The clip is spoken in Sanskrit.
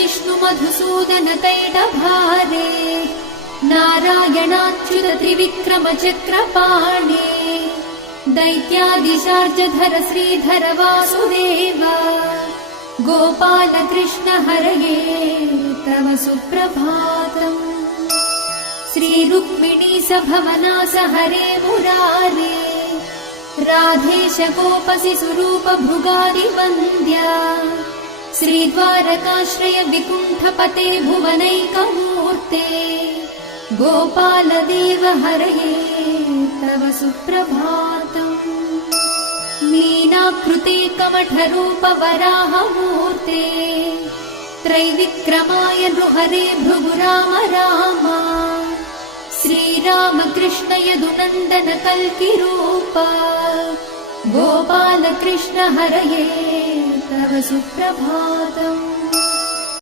विष्णु मधुसूदन कैटभारे नारायणाच्युत त्रिविक्रम चक्रपाणे दैत्यादिशार्जधर श्रीधर वासुदेव गोपाल कृष्ण हरये तव सुप्रभातम्। श्री रुक्मिणी सभवनास हरे मुरारे राधेश गोपसि स्वरूप भृगादि वन्द्या श्रीद्वारकाश्रय विकुण्ठपते भुवनैकमूर्ते गोपाल देव हरये तव सुप्रभातम्। मीनाकृते कमठरूप वराहमूर्ते त्रैविक्रमाय नृहरे भृगु राम राम श्रीराम कृष्ण यदुनन्दन कल्किरूप गोपाल कृष्ण हरये तव सुप्रभातम्।